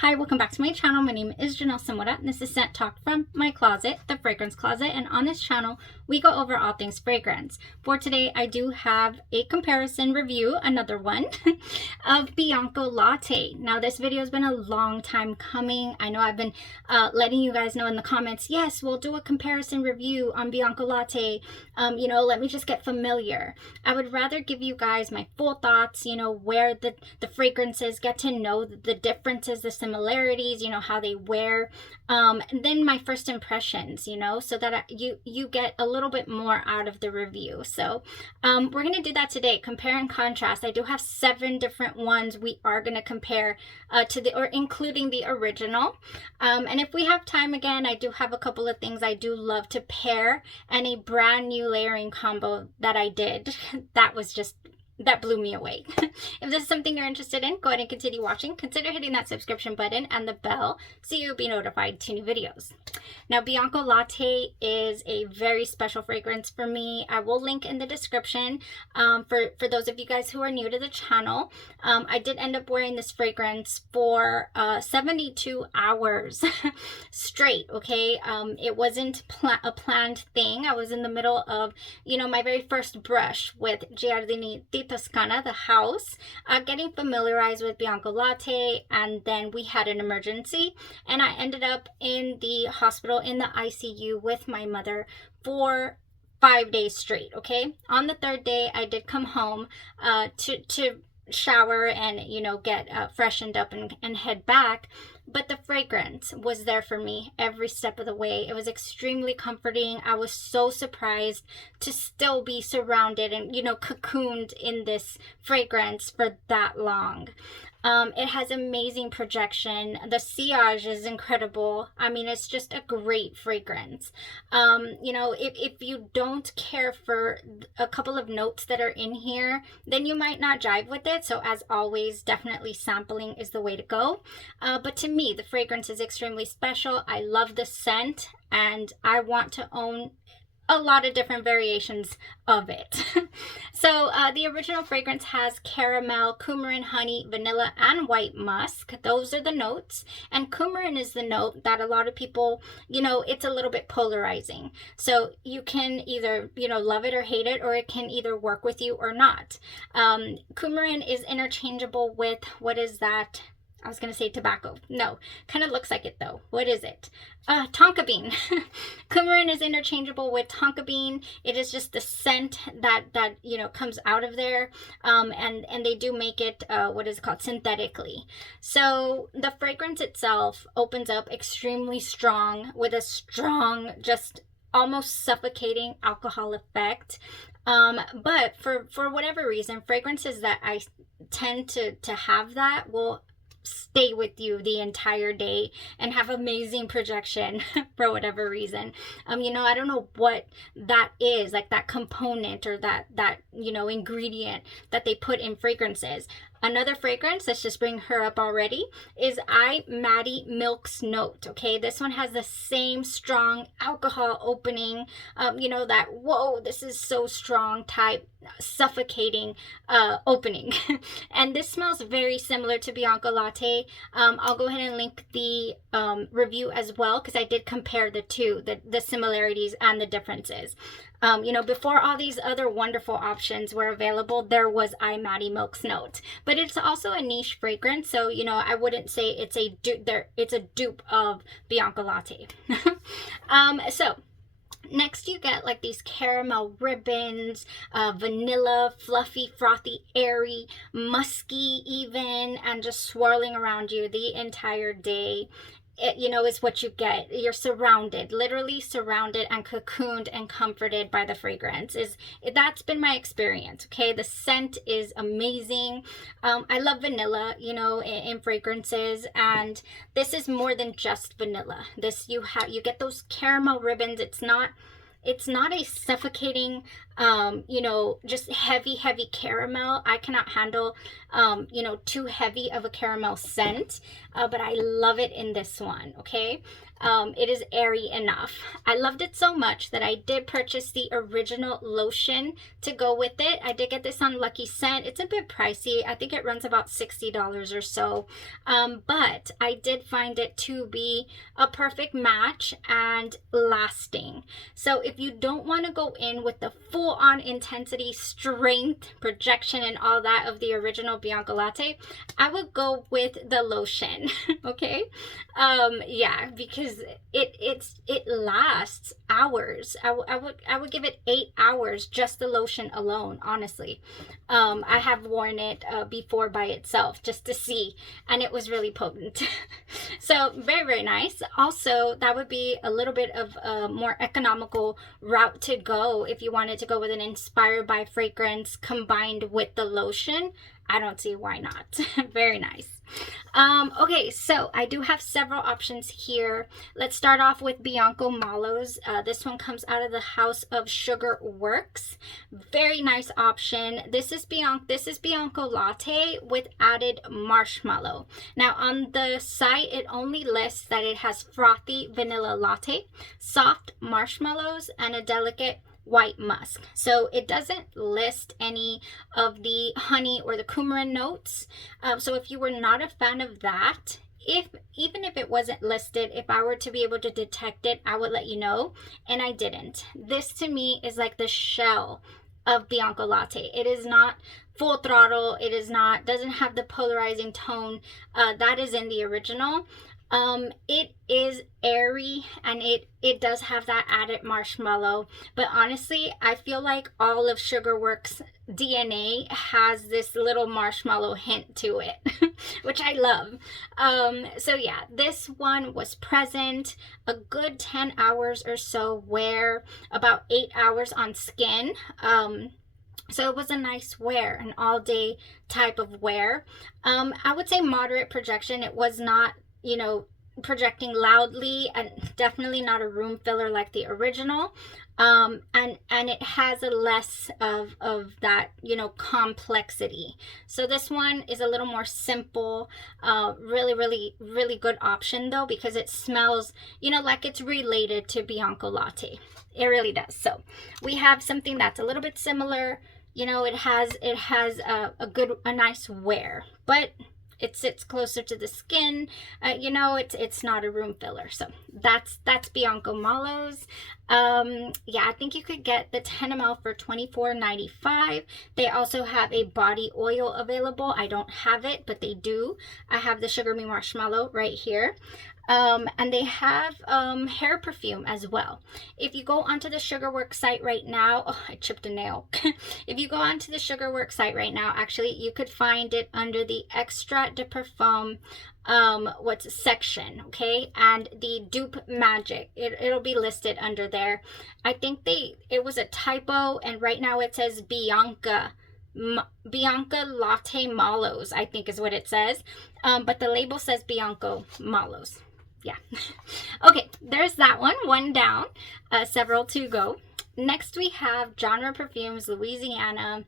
Hi, welcome back to my channel. My name is Janelle Samora, and this is Scent Talk from my closet, the fragrance closet. And on this channel, we go over all things fragrance. For today, I do have a comparison review, another one, of Bianco Latte. Now, this video has been a long time coming. I know I've been letting you guys know in the comments, yes, we'll do a comparison review on Bianco Latte. Let me just get familiar. I would rather give you guys my full thoughts, where the fragrances, get to know the differences, the similarities, how they wear, and then my first impressions, so that you get a little bit more out of the review. So we're going to do that today, compare and contrast. I do have 7 different ones we are going to compare including the original. And if we have time again, I do have a couple of things I do love to pair, and a brand new layering combo that I did that blew me away. If this is something you're interested in, go ahead and continue watching. Consider hitting that subscription button and the bell so you'll be notified to new videos. Now, Bianco Latte is a very special fragrance for me. I will link in the description for those of you guys who are new to the channel. I did end up wearing this fragrance for 72 hours straight, okay? It wasn't a planned thing. I was in the middle of, my very first brush with Giardini Toscana, the house, getting familiarized with Bianco Latte, and then we had an emergency, and I ended up in the hospital in the ICU with my mother for 5 days straight, okay? On the 3rd day, I did come home to shower and, get freshened up and head back. But the fragrance was there for me every step of the way. It was extremely comforting. I was so surprised to still be surrounded and, cocooned in this fragrance for that long. It has amazing projection. The sillage is incredible. I mean, it's just a great fragrance. If you don't care for a couple of notes that are in here, then you might not jive with it. So as always, definitely sampling is the way to go. But to me, the fragrance is extremely special. I love the scent, and I want to own a lot of different variations of it. So the original fragrance has caramel, coumarin, honey, vanilla, and white musk. Those are the notes. And coumarin is the note that a lot of people, it's a little bit polarizing. So you can either, love it or hate it, or it can either work with you or not. Coumarin is interchangeable with, what is that? I was going to say tobacco. No, kind of looks like it though. What is it? Tonka bean. Coumarin is interchangeable with tonka bean. It is just the scent that comes out of there. And they do make it, what is it called? Synthetically. So the fragrance itself opens up extremely strong with a strong, just almost suffocating alcohol effect. But for whatever reason, fragrances that I tend to have that will stay with you the entire day and have amazing projection for whatever reason. I don't know what that is, like that component or that ingredient that they put in fragrances. Another fragrance, let's just bring her up already, is IMatti Milk's Note. Okay, this one has the same strong alcohol opening, that whoa, this is so strong type suffocating opening. And this smells very similar to Bianco Latte. I'll go ahead and link the review as well, because I did compare the two, the similarities and the differences. Before all these other wonderful options were available, there was IMatti Milk's Note. But it's also a niche fragrance, so, I wouldn't say it's a dupe of Bianco Latte. So next you get like these caramel ribbons, vanilla, fluffy, frothy, airy, musky even, and just swirling around you the entire day. It, is what you get. You're surrounded, literally surrounded and cocooned and comforted by the fragrance. That's been my experience, okay? The scent is amazing. I love vanilla, in fragrances, and this is more than just vanilla. This, you get those caramel ribbons. It's not a suffocating, you know, just heavy caramel. I cannot handle, you know, too heavy of a caramel scent, but I love it in this one, okay? It is airy enough. I loved it so much that I did purchase the original lotion to go with it. I did get this on Lucky Scent. It's a bit pricey. I think it runs about $60 or so, but I did find it to be a perfect match and lasting. So if you don't want to go in with the full-on intensity, strength, projection, and all that of the original Bianco Latte, I would go with the lotion. Okay, yeah, because it lasts hours. I would give it 8 hours, just the lotion alone, honestly. I have worn it before by itself just to see, and it was really potent. So very nice. Also, that would be a little bit of a more economical route to go if you wanted to go with an inspired by fragrance combined with the lotion. I don't see why not. Very nice. Okay, so I do have several options here. Let's start off with Bianco Mallows. This one comes out of the house of Sugar Works. Very nice option. This is Bianco Latte with added marshmallow. Now on the site, it only lists that it has frothy vanilla latte, soft marshmallows, and a delicate white musk. So it doesn't list any of the honey or the coumarin notes. So if you were not a fan of that, even if it wasn't listed, if I were to be able to detect it, I would let you know, and I didn't. This to me is like the shell of Bianco Latte. It is not full throttle. It is not, doesn't have the polarizing tone that is in the original. It is airy, and it does have that added marshmallow, but honestly I feel like all of Sugarworks DNA has this little marshmallow hint to it, which I love. So yeah, this one was present a good 10 hours or so wear, about 8 hours on skin. So it was a nice wear, an all-day type of wear. I would say moderate projection. It was not, you know, projecting loudly, and definitely not a room filler like the original. And it has a less of that, you know, complexity. So this one is a little more simple. Really good option though, because it smells, you know, like it's related to Bianco Latte. It really does. So we have something that's a little bit similar. You know, it has a nice wear, but it sits closer to the skin. You know, it's not a room filler. So that's Bianco Mallows. Yeah, I think you could get the 10 ml for $24.95. They also have a body oil available. I don't have it, but they do. I have the Sugar Me Marshmallow right here. And they have hair perfume as well. If you go onto the Sugarworks site right now, oh, I chipped a nail. If you go onto the Sugarworks site right now, actually, you could find it under the Extrait de Parfum section, okay? And the dupe magic, it'll be listed under there. I think it was a typo, and right now it says Bianco Latte Mallows, I think is what it says. But the label says Bianco Mallows. Yeah. Okay, there's that one down, several to go. Next we have Genre Perfumes Louisiana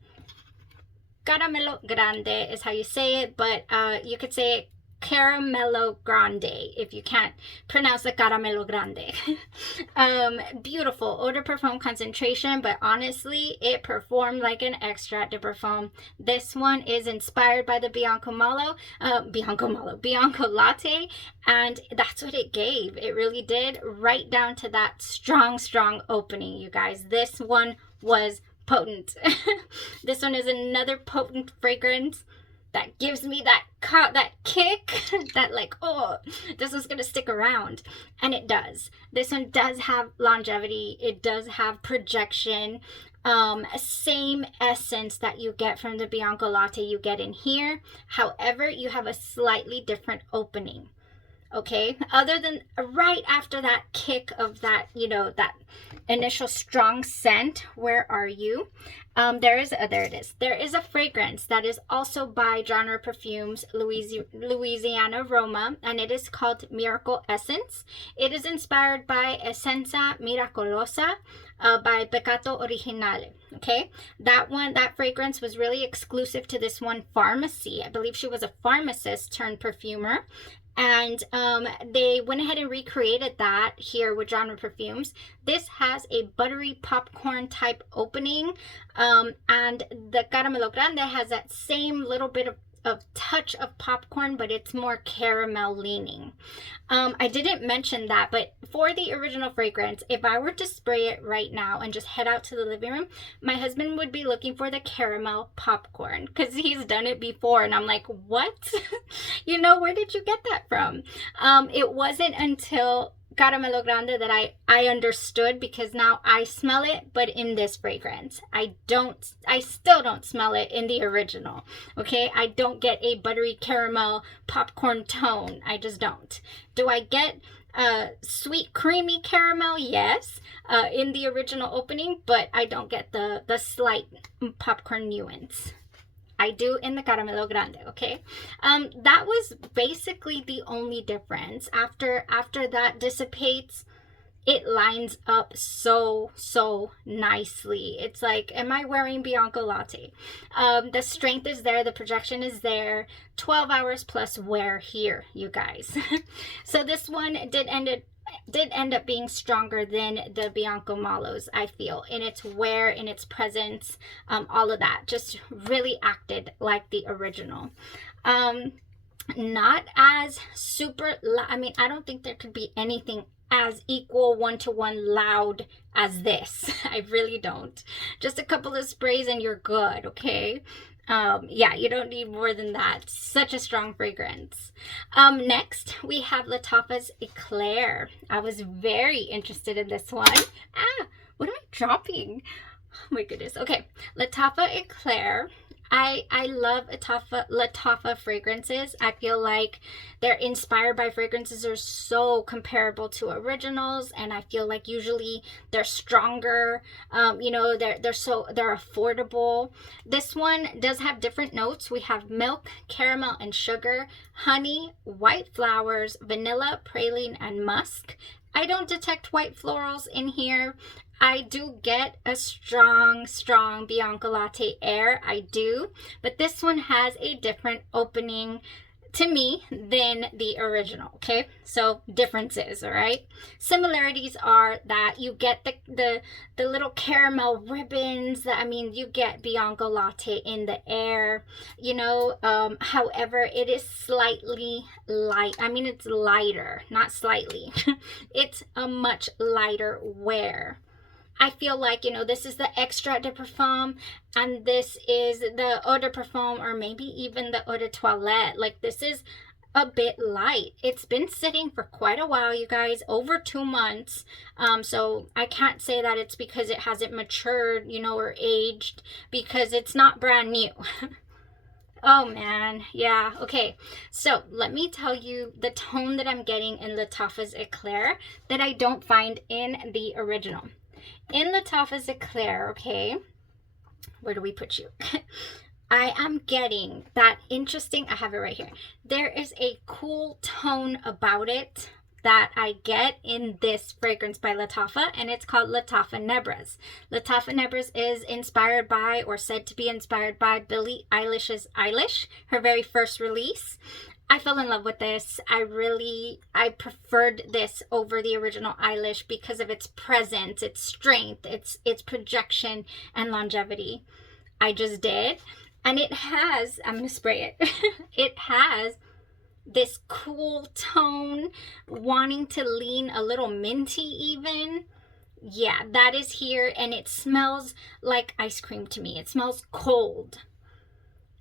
Caramelo Grande is how you say it, but you could say it Caramelo Grande if you can't pronounce the Caramelo Grande. Beautiful eau de parfum concentration, but honestly it performed like an extrait de parfum. This one is inspired by the Bianco Latte, and that's what it gave. It really did, right down to that strong opening, you guys. This one was potent. This one is another potent fragrance that gives me that kick, that like, oh, this is gonna stick around. And it does. This one does have longevity. It does have projection. Same essence that you get from the Bianco Latte you get in here. However, you have a slightly different opening. Okay, other than right after that kick of that, you know, that initial strong scent, where are you? There it is. There is a fragrance that is also by Genre Perfumes Louisiana Roma, and it is called Miracle Essence. It is inspired by Essenza Miracolosa. by Peccato Originale. Okay, that fragrance was really exclusive to this one pharmacy. I believe she was a pharmacist turned perfumer. And they went ahead and recreated that here with Genre Perfumes. This has a buttery popcorn type opening. And the Caramelo Grande has that same little bit of touch of popcorn, but it's more caramel leaning. I didn't mention that, but for the original fragrance, if I were to spray it right now and just head out to the living room, my husband would be looking for the caramel popcorn because he's done it before, and I'm like, what? You know, where did you get that from? It wasn't until Caramelo Grande that I understood, because now I smell it, but in this fragrance. I still don't smell it in the original. Okay, I don't get a buttery caramel popcorn tone. I just don't. Do I get sweet creamy caramel? Yes, in the original opening, but I don't get the slight popcorn nuance. I do in the Caramelo Grande, okay? That was basically the only difference. After that dissipates, it lines up so nicely. It's like, am I wearing Bianco Latte? The strength is there, the projection is there. 12 hours plus wear here, you guys. So this one did end up being stronger than the Bianco Malos, I feel, in its wear, in its presence, all of that. Just really acted like the original. Not as super, I mean, I don't think there could be anything as equal one-to-one loud as this. I really don't. Just a couple of sprays and you're good, okay? Yeah, you don't need more than that. Such a strong fragrance. Next, we have Lattafa's Eclair. I was very interested in this one. What am I dropping? Oh my goodness. Okay, Lattafa Eclair. I love Lattafa fragrances. I feel like they're inspired by fragrances that are so comparable to originals, and I feel like usually they're stronger. You know, they're affordable. This one does have different notes. We have milk, caramel, and sugar, honey, white flowers, vanilla, praline, and musk. I don't detect white florals in here. I do get a strong Bianco Latte air. I do. But this one has a different opening to me than the original, okay? So differences, all right? Similarities are that you get the little caramel ribbons. I mean, you get Bianco Latte in the air, you know. However, it is slightly light. I mean, it's lighter, not slightly. It's a much lighter wear. I feel like, you know, this is the extrait de parfum, and this is the eau de parfum, or maybe even the eau de toilette. Like, this is a bit light. It's been sitting for quite a while, you guys, over 2 months. So I can't say that it's because it hasn't matured, you know, or aged, because it's not brand new. Oh man, yeah, okay. So let me tell you the tone that I'm getting in Lattafa's Eclair that I don't find in the original. In Lattafa's Eclair, okay, where do we put you? I am getting that interesting, I have it right here. There is a cool tone about it that I get in this fragrance by Lattafa, and it's called Lattafa Nebres. Lattafa Nebres is inspired by, or said to be inspired by, Billie Eilish's Eilish, her very first release. I fell in love with this. I preferred this over the original Eilish because of its presence, its strength, its projection, and longevity. I just did. And it has, I'm going to spray it. It has this cool tone, wanting to lean a little minty even. Yeah, that is here, and it smells like ice cream to me. It smells cold.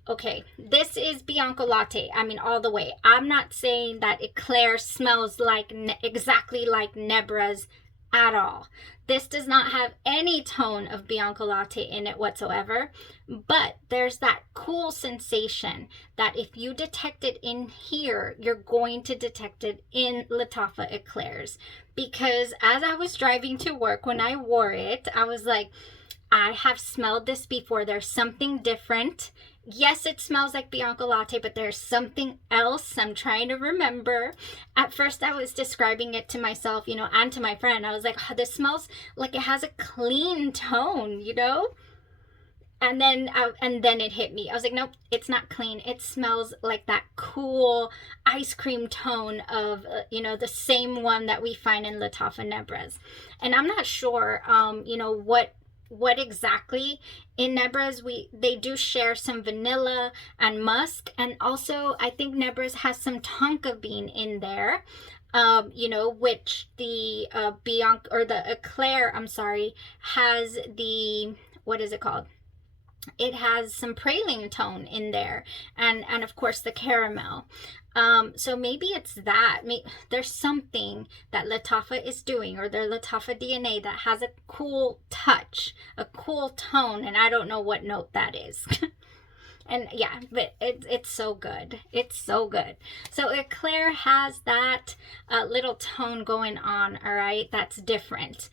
Okay, this is Bianco Latte. I mean, all the way. I'm not saying that Eclair smells like exactly like Nebres at all. This does not have any tone of Bianco Latte in it whatsoever, but there's that cool sensation that if you detect it in here, you're going to detect it in Lattafa Eclairs. Because as I was driving to work, when I wore it, I was like, I have smelled this before. There's something different. Yes, it smells like Bianco Latte, but there's something else I'm trying to remember. At first, I was describing it to myself, and to my friend. I was like, oh, this smells like it has a clean tone, And then it hit me. I was like, nope, it's not clean. It smells like that cool ice cream tone of, the same one that we find in Lattafa Nebras. And I'm not sure, what exactly in Nebras. They do share some vanilla and musk, and also I think Nebras has some tonka bean in there, which the Bianco, or the eclair, I'm sorry, has the, what is it called? It has some praline tone in there, and of course the caramel. So maybe it's that. There's something that Lattafa is doing, or their Lattafa DNA, that has a cool touch, a cool tone, and I don't know what note that is. And yeah, but it's so good. It's so good. So eclair has that little tone going on, all right? That's different.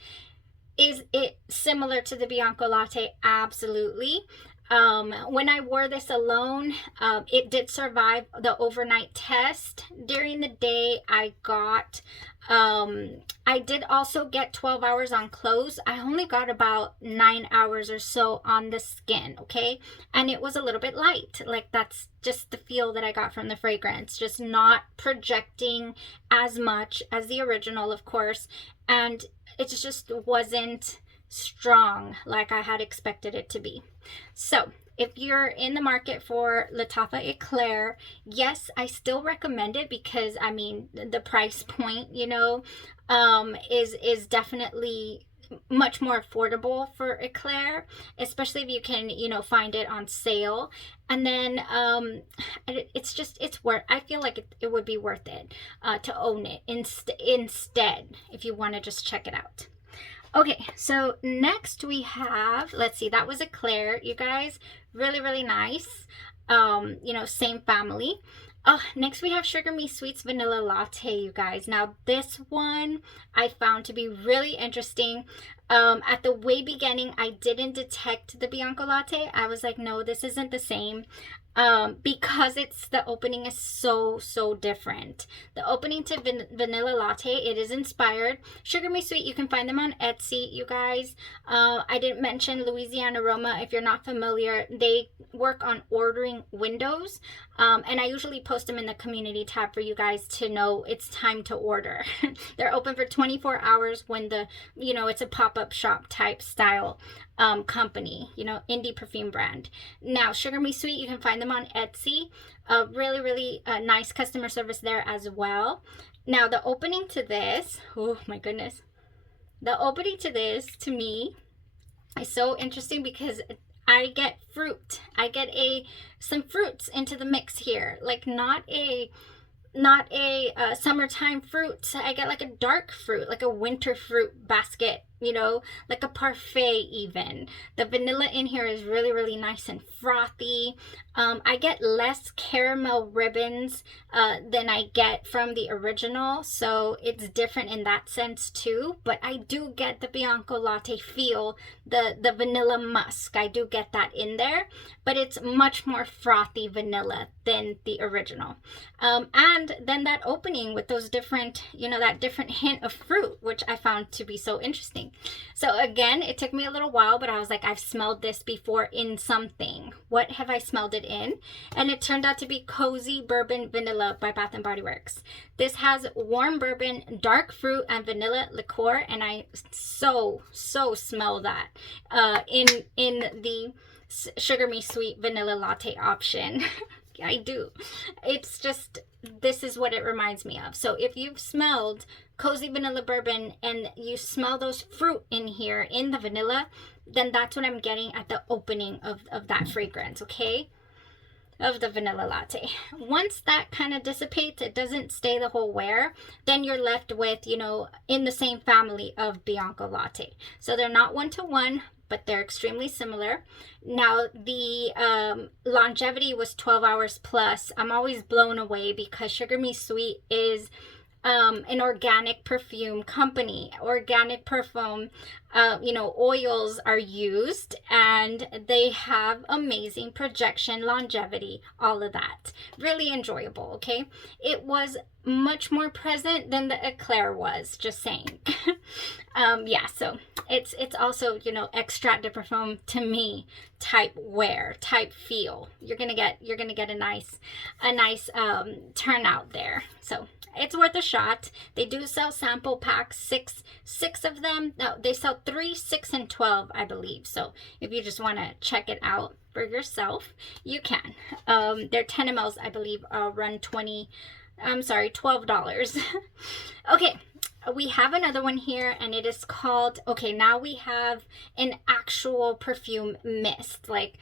Is it similar to the Bianco Latte? Absolutely. When I wore this alone, it did survive the overnight test. During the day, I did also get 12 hours on clothes. I only got about 9 hours or so on the skin, okay? And it was a little bit light. Like, that's just the feel that I got from the fragrance. Just not projecting as much as the original, of course. And it just wasn't strong like I had expected it to be. So if you're in the market for Lattafa Eclair, yes, I still recommend it, because I mean, the price point, is definitely much more affordable for Eclair, especially if you can, find it on sale. And then it's worth, I feel like it would be worth it to own it instead, if you want to just check it out. Okay, so next we have, let's see, that was Eclair, you guys. Really, really nice. Same family. Next we have Sugar Me Sweets Vanilla Latte, you guys. Now this one I found to be really interesting. At the way beginning, I didn't detect the Bianco Latte. I was like, no, this isn't the same. Because the opening is so different. The opening to Vanilla Latte, it is inspired. Sugar Me Sweet, you can find them on Etsy, you guys. I didn't mention Louisiana Aroma. If you're not familiar, they work on ordering windows. And I usually post them in the community tab for you guys to know it's time to order. They're open for 24 hours when it's a pop-up shop type style company, indie perfume brand. Now, Sugar Me Sweet, you can find them on Etsy. Really, really nice customer service there as well. Now, the opening to this, oh my goodness. The opening to this, to me, is so interesting because I get fruit. I get some fruits into the mix here. Like, not a summertime fruit. I get like a dark fruit, like a winter fruit basket, like a parfait even. The vanilla in here is really, really nice and frothy. I get less caramel ribbons than I get from the original, so it's different in that sense too. But I do get the Bianco Latte feel, the vanilla musk. I do get that in there, but it's much more frothy vanilla than the original. And then that opening with those different, that different hint of fruit, which I found to be so interesting. So again, it took me a little while, but I was like, I've smelled this before in something. What have I smelled it in? And it turned out to be Cozy Bourbon Vanilla by Bath & Body Works. This has warm bourbon, dark fruit, and vanilla liqueur, and I so smell that in the Sugar Me Sweet Vanilla Latte option. I do. It's just, this is what it reminds me of. So if you've smelled Cozy Vanilla Bourbon and you smell those fruit in here in the vanilla, then that's what I'm getting at the opening of that fragrance, okay? Of the Vanilla Latte. Once that kind of dissipates, it doesn't stay the whole wear, then you're left with, in the same family of Bianco Latte. So they're not one-to-one, but they're extremely similar. Now, the longevity was 12 hours plus. I'm always blown away because Sugar Me Sweet is an organic perfume company. Organic perfume, oils are used, and they have amazing projection, longevity, all of that. Really enjoyable, okay? It was much more present than the eclair was, just saying. Yeah, so it's also, extrait de parfum to me type wear, type feel. You're gonna get a nice turnout there. So it's worth a shot. They do sell sample packs, six of them. No, they sell 3, 6, and 12, I believe. So if you just want to check it out for yourself, you can. Their 10 mls, I believe, run $12. Okay, we have another one here, and it is called, okay, now we have an actual perfume mist, like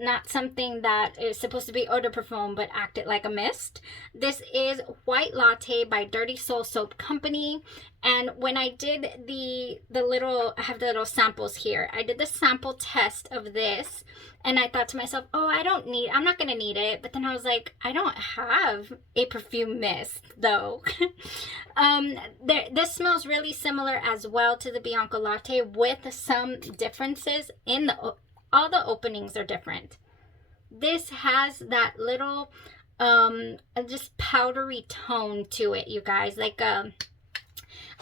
not something that is supposed to be eau de parfum but acted like a mist. This is White Latte by Dirty Soul Soap Company. And when I did the little, I have the little samples here, I did the sample test of this, and I thought to myself, oh, I'm not gonna need it. But then I was like, I don't have a perfume mist though. This smells really similar as well to the Bianco Latte, with some differences in all the openings are different. This has that little just powdery tone to it, you guys. Like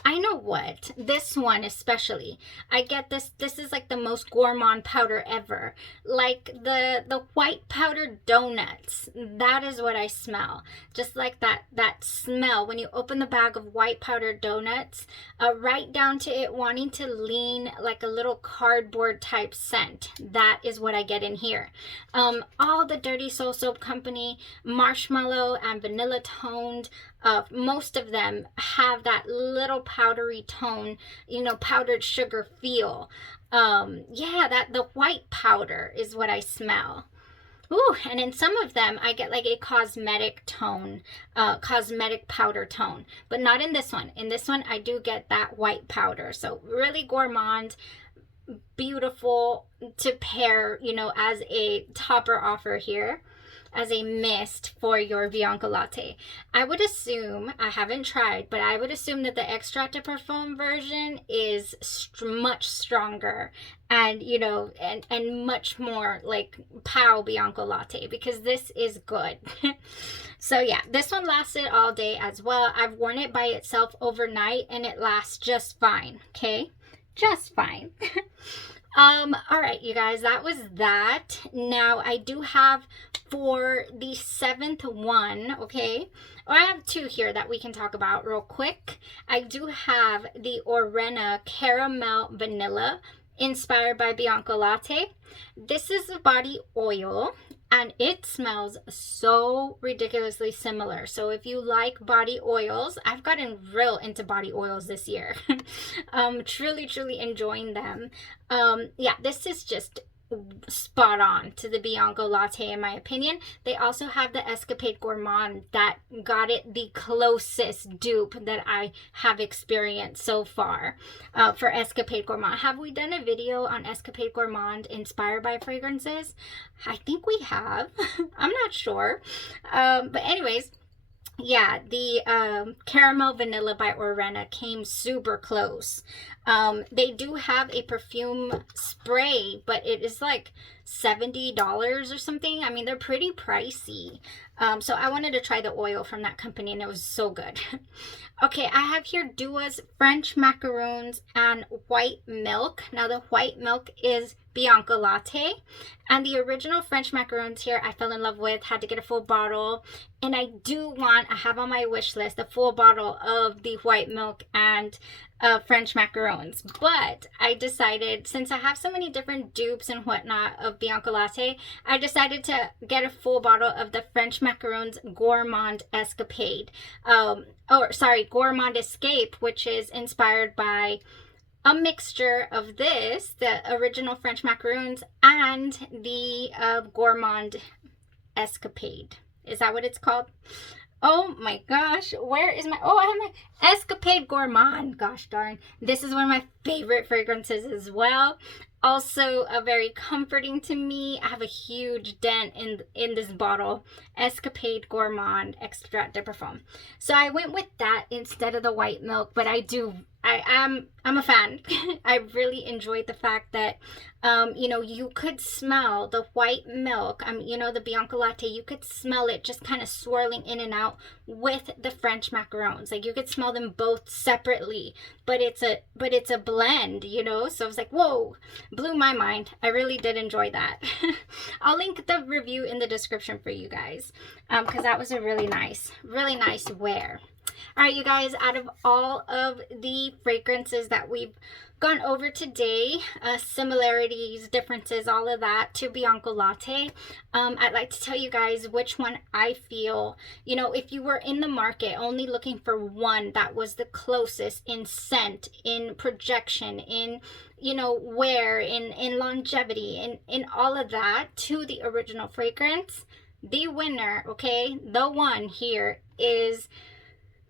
I know what, this one especially, I get this is like the most gourmand powder ever. Like the white powdered donuts, that is what I smell. Just like that smell when you open the bag of white powdered donuts, right down to it wanting to lean like a little cardboard type scent. That is what I get in here. All the Dirty Soul Soap Company, marshmallow and vanilla toned, most of them have that little powdery tone, powdered sugar feel. Yeah, the white powder is what I smell. Ooh, and in some of them, I get like a cosmetic tone, cosmetic powder tone, but not in this one. In this one, I do get that white powder. So really gourmand, beautiful to pair, as a topper offer here, as a mist for your Bianco Latte. I would assume, I haven't tried, but I would assume that the extrait de parfum version is much stronger and, and much more like pow Bianco Latte, because this is good. So yeah, this one lasted all day as well. I've worn it by itself overnight and it lasts just fine, okay? Just fine. All right, you guys, that was that. Now I do have for the 7th one, okay, I have 2 here that we can talk about real quick. I do have the Orena Caramel Vanilla, inspired by Bianco Latte. This is a body oil, and it smells so ridiculously similar. So if you like body oils, I've gotten real into body oils this year. Truly enjoying them. Yeah, this is just spot on to the Bianco Latte in my opinion. They also have the Escapade Gourmand that got it the closest dupe that I have experienced so far for Escapade Gourmand. Have we done a video on Escapade Gourmand inspired by fragrances? I think we have. I'm not sure. But anyways, yeah, the Caramel Vanilla by Orena came super close. They do have a perfume spray, but it is like $70 or something. I mean, they're pretty pricey. So I wanted to try the oil from that company, and it was so good. Okay, I have here Dua's French Macaroons and White Milk. Now the white milk is Bianco Latte, and the original French Macaroons here I fell in love with. Had to get a full bottle, and I have on my wish list a full bottle of the white milk and French Macaroons. But I decided, since I have so many different dupes and whatnot of Bianco Latte, I decided to get a full bottle of the French Macaroons Gourmand Escapade. Gourmand Escape, which is inspired by a mixture of this, the original French Macaroons, and the Gourmand Escapade. Is that what it's called? Oh my gosh, where is my, I have my Escapade Gourmand. Gosh darn, this is one of my favorite fragrances as well. Also very comforting to me. I have a huge dent in this bottle, Escapade Gourmand Extrait de Parfum. So I went with that instead of the white milk, but I'm a fan. I really enjoyed the fact that you know, you could smell the white milk, you know, the Bianco Latte, you could smell it just kind of swirling in and out with the French macarons. Like you could smell them both separately, but it's a blend, you know. So I was like, whoa, blew my mind. I really did enjoy that. I'll link the review in the description for you guys, because that was a really nice wear. All right, you guys, out of all of the fragrances that we've gone over today, similarities, differences, all of that to Bianco Latte, I'd like to tell you guys which one I feel, you know, if you were in the market only looking for one that was the closest in scent, in projection, in, you know, wear, in longevity, in all of that to the original fragrance, the winner, okay, the one here is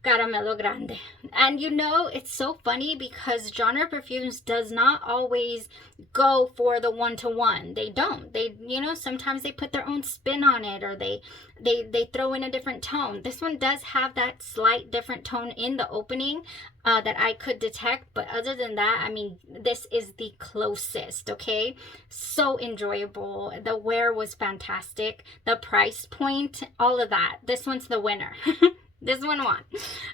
Caramelo Grande. And you know, it's so funny because genre perfumes does not always go for the one-to-one. They don't. They, you know, sometimes they put their own spin on it, or they throw in a different tone. This one does have that slight different tone in the opening that I could detect, but other than that, I mean, this is the closest, okay? So enjoyable. The wear was fantastic. The price point, all of that. This one's the winner. This one won.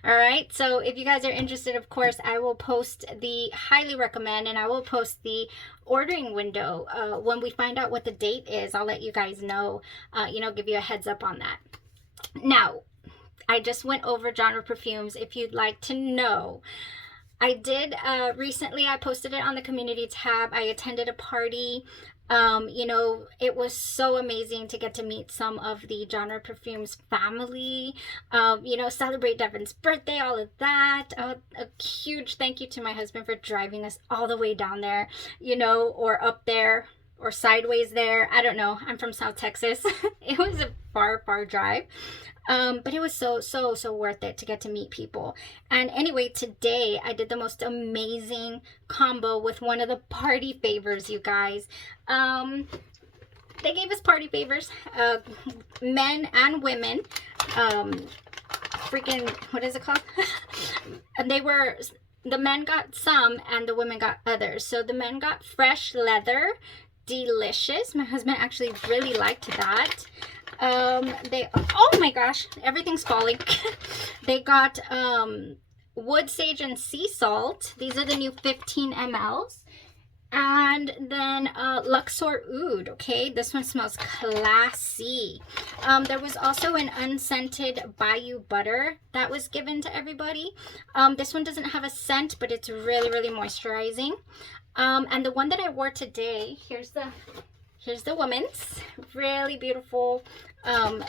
All right, so if you guys are interested, of course, I will post the highly recommend, and I will post the ordering window when we find out what the date is. I'll let you guys know, you know, give you a heads up on that. Now, I just went over genre perfumes. If you'd like to know, I did recently, I posted it on the community tab. I attended a party. You know, it was so amazing to get to meet some of the Genre Perfumes family, you know, celebrate Devon's birthday, all of that. A huge thank you to my husband for driving us all the way down there, you know, or up there, or sideways there. I don't know. I'm from South Texas. It was a far drive. But it was so worth it to get to meet people. And anyway, today I did the most amazing combo with one of the party favors, you guys. They gave us party favors, men and women. Freaking, what is it called? And the men got some and the women got others. So the men got fresh leather, delicious. My husband actually really liked that. Oh my gosh, everything's falling. They got wood sage and sea salt. These are the new 15 mLs. And then Luxor Oud. Okay, this one smells classy. There was also an unscented Bayou butter that was given to everybody. This one doesn't have a scent, but it's really moisturizing. And the one that I wore today, here's the woman's. Really beautiful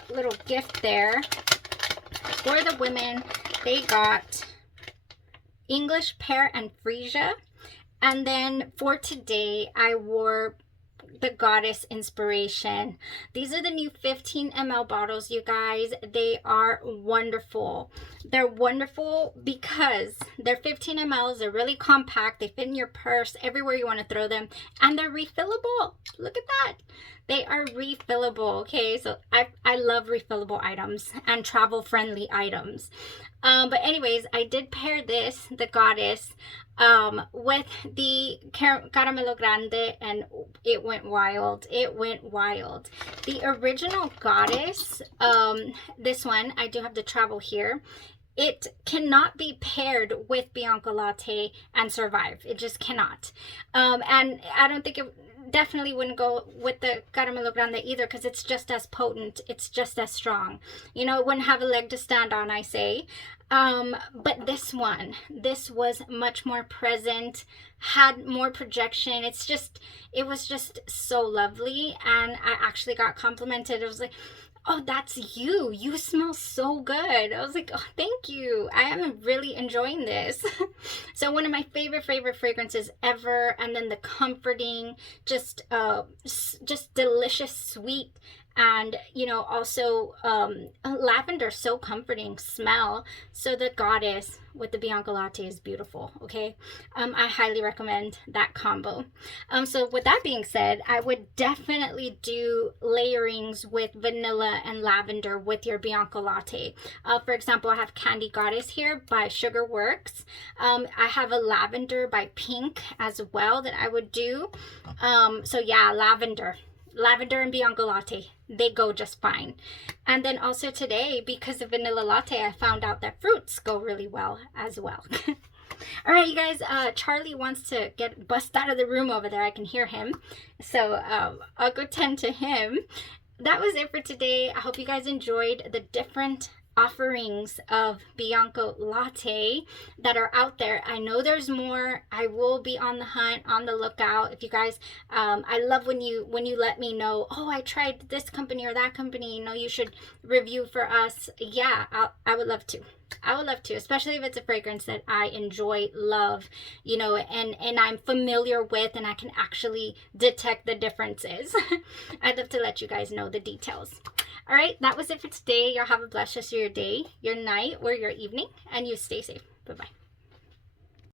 little gift there. For the women, they got English Pear and Freesia. And then for today, I wore the Goddess Inspiration. These are the new 15 ml bottles, you guys. They are wonderful. They're wonderful because they're 15 mls. They're really compact. They fit in your purse, everywhere you want to throw them. And they're refillable. Look at that. They are refillable, okay? So I love refillable items and travel-friendly items. But anyways, I did pair this, the Goddess, with the Caramelo Grande, and it went wild. It went wild. The original Goddess, this one, I do have the travel here. It cannot be paired with Bianco Latte and survive. It just cannot. And I don't think it definitely wouldn't go with the Caramelo Grande either, because it's just as potent. It's just as strong. You know, it wouldn't have a leg to stand on, I say. But this one, this was much more present, had more projection. It was just so lovely. And I actually got complimented. It was like, oh, that's you. You smell so good. I was like, oh, thank you. I am really enjoying this. So one of my favorite fragrances ever. And then the comforting, just delicious, sweet, And you know, also lavender, so comforting smell. So the Goddess with the Bianco Latte is beautiful. Okay, I highly recommend that combo. So with that being said, I would definitely do layerings with vanilla and lavender with your Bianco Latte. For example, I have Candy Goddess here by Sugar Works. I have a lavender by Pink as well that I would do. So yeah, lavender and Bianco Latte, they go just fine. And then also today, because of vanilla latte, I found out that fruits go really well as well. All right, you guys, Charlie wants to bust out of the room over there. I can hear him. So I'll go tend to him. That was it for today. I hope you guys enjoyed the different offerings of Bianco Latte that are out there. I know there's more. I will be on the hunt, on the lookout. If you guys, I love when you let me know, oh, I tried this company or that company, you know, you should review for us. Yeah, I would love to. I would love to, especially if it's a fragrance that I enjoy, love, you know, and I'm familiar with, and I can actually detect the differences. I'd love to let you guys know the details. All right, that was it for today. Y'all have a blessed rest of your day, your night, or your evening, and you stay safe. Bye-bye.